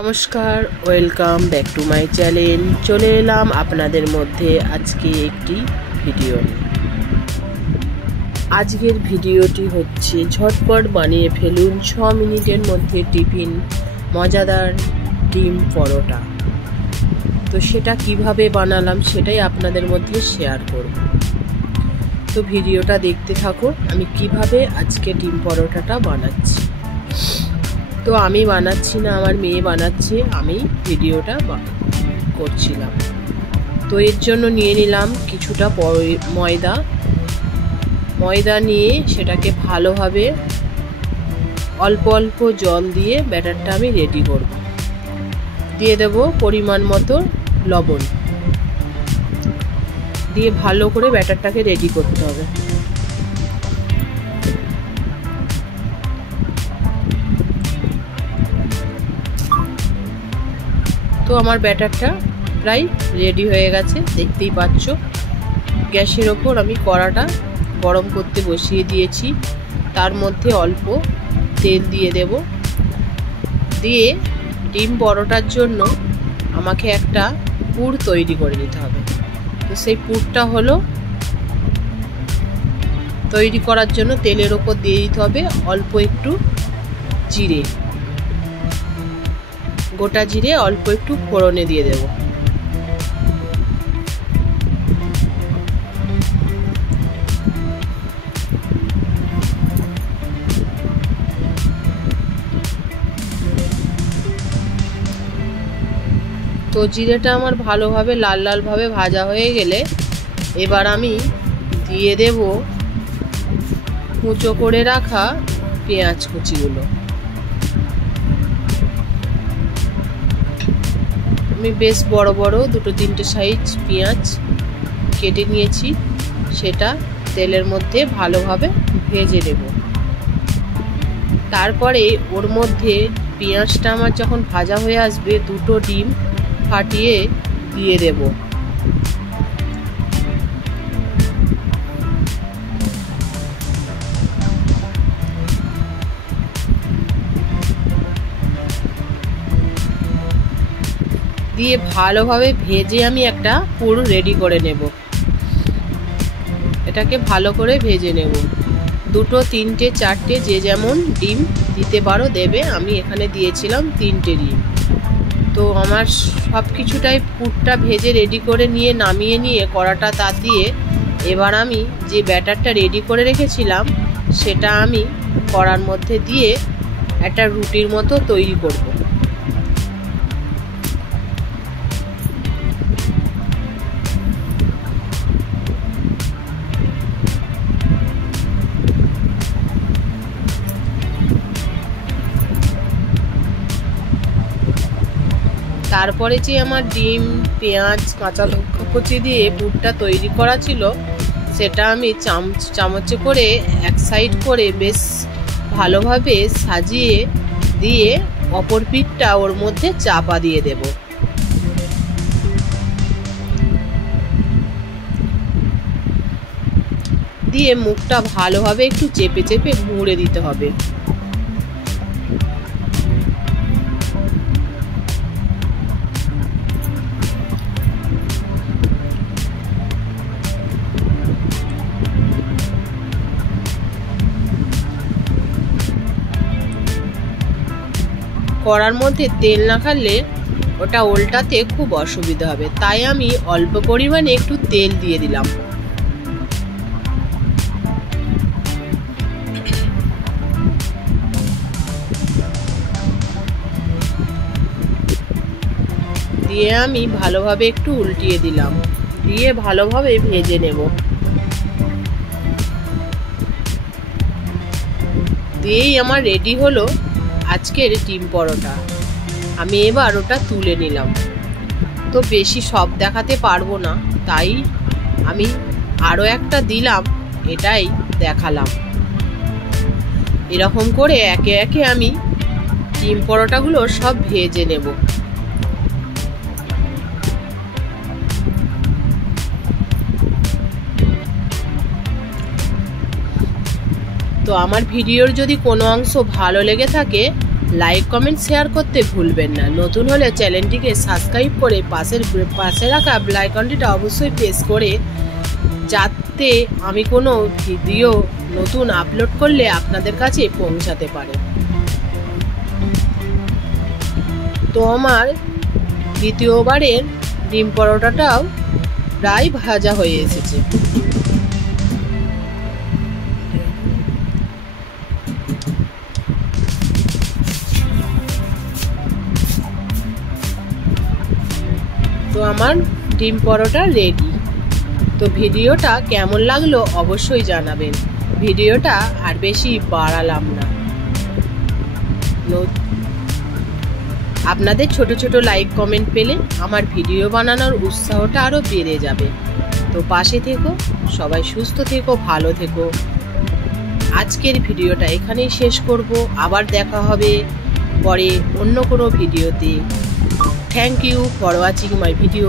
নমস্কার, welcome back to my channel. চলে এলাম আপনাদের মধ্যে আজকে একটি ভিডিও। আজকের ভিডিওটি হচ্ছে ঝটপট বানিয়ে ফেলুন 6 মিনিটের মধ্যে টিফিন মজাদার ডিম পরোটা। তো সেটা কিভাবে বানালাম সেটাই আপনাদের মধ্যে শেয়ার করব। তো ভিডিওটা দেখতে থাকো আমি কিভাবে আজকে ডিম পরোটাটা বানাচ্ছি। তো আমি বানাচ্ছি না, আমার মেয়ে বানাচ্ছে, আমি ভিডিওটা করছিলাম। তো এর জন্য নিয়ে নিলাম কিছুটা ময়দা নিয়ে সেটাকে ভালোভাবে অল্প অল্প জল দিয়ে ব্যাটারটা আমি রেডি করব। দিয়ে দেব পরিমাণ মতো লবণ, দিয়ে ভালো করে ব্যাটারটাকে রেডি করতে হবে। তো আমার ব্যাটারটা প্রায় রেডি হয়ে গেছে, দেখতেই পাচ্ছ। গ্যাসের ওপর আমি কড়াটা গরম করতে বসিয়ে দিয়েছি, তার মধ্যে অল্প তেল দিয়ে দেব। দিয়ে ডিম পরোটার জন্য আমাকে একটা পুর তৈরি করে নিতে হবে। তো সেই পুরটা হলো, তৈরি করার জন্য তেলের ওপর দিয়ে দিতে হবে অল্প একটু জিরে, গোটা জিরে অল্প একটু ফোড়নে দিয়ে দেব। তো জিরেটা আমার ভালোভাবে লাল লাল ভাবে ভাজা হয়ে গেলে এবার আমি দিয়ে দেব কুচো করে রাখা পেঁয়াজ কুচিগুলো। আমি বেশ বড় বড় 2-3টে সাইজ পেঁয়াজ কেটে নিয়েছি, সেটা তেলের মধ্যে ভালোভাবে ভেজে নেব। তারপরে ওর মধ্যে পেঁয়াজটা আমার যখন ভাজা হয়ে আসবে 2টো ডিম ফাটিয়ে দিয়ে দেব। দিয়ে ভালোভাবে ভেজে আমি একটা পুর রেডি করে নেব। এটাকে ভালো করে ভেজে নেব। 2টো 3টে 4টে যে যেমন ডিম দিতে পারো দেবে, আমি এখানে দিয়েছিলাম 3টে ডিম। তো আমার সব কিছুটাই পুরটা ভেজে রেডি করে নিয়ে নামিয়ে নিয়ে কড়াটা তার দিয়ে এবার আমি যে ব্যাটারটা রেডি করে রেখেছিলাম সেটা আমি কড়ার মধ্যে দিয়ে একটা রুটির মতো তৈরি করব। তারপরে যে আমার ডিম, পেঁয়াজ, কাঁচা লঙ্কা কুচি দিয়ে পুরটা তৈরি করা ছিল সেটা আমি চামচে করে এক সাইড করে বেশ ভালোভাবে সাজিয়ে দিয়ে অপর পিঠটা ওর মধ্যে চাপা দিয়ে দেব। দিয়ে মুখটা ভালোভাবে একটু চেপে চেপে মুড়ে দিতে হবে। কড়ার মধ্যে তেল না খালে ওটা উল্টাতে খুব অসুবিধা হবে, তাই আমি অল্প পরিমাণে একটু তেল দিয়ে দিলাম। দিয়ে আমি ভালোভাবে একটু উল্টিয়ে দিলাম, দিয়ে ভালোভাবে ভেজে নেব। দিয়েই আমার রেডি হলো আজকের ডিম পরোটা। আমি এবার ওটা তুলে নিলাম। তো বেশি সব দেখাতে পারবো না, তাই আমি আরও একটা দিলাম, এটাই দেখালাম। এরকম করে একে একে আমি ডিম পরোটাগুলো সব ভেজে নেব। তো আমার ভিডিওর যদি কোনো অংশ ভালো লেগে থাকে লাইক কমেন্ট শেয়ার করতে ভুলবেন না। নতুন হলে চ্যানেলটিকে সাবস্ক্রাইব করে পাশে রাখা বেল আইকনটিটা অবশ্যই প্রেস করে, যাতে আমি কোনো ভিডিও নতুন আপলোড করলে আপনাদের কাছে পৌঁছাতে পারে। তো আমার দ্বিতীয়বারের ডিম পরোটাটাও প্রায় ভাজা হয়ে এসেছে। তো আমার ডিম পরোটা রেডি। তো ভিডিওটা কেমন লাগলো অবশ্যই জানাবেন। ভিডিওটা আর বেশি বাড়ালাম না। আপনাদের ছোট ছোট লাইক কমেন্ট পেলে আমার ভিডিও বানানোর উৎসাহটা আরও বেড়ে যাবে। তো পাশে থেকো, সবাই সুস্থ থেকো, ভালো থেকো। আজকের ভিডিওটা এখানেই শেষ করব। আবার দেখা হবে পরে অন্য কোনো ভিডিওতে। Thank you for watching my video.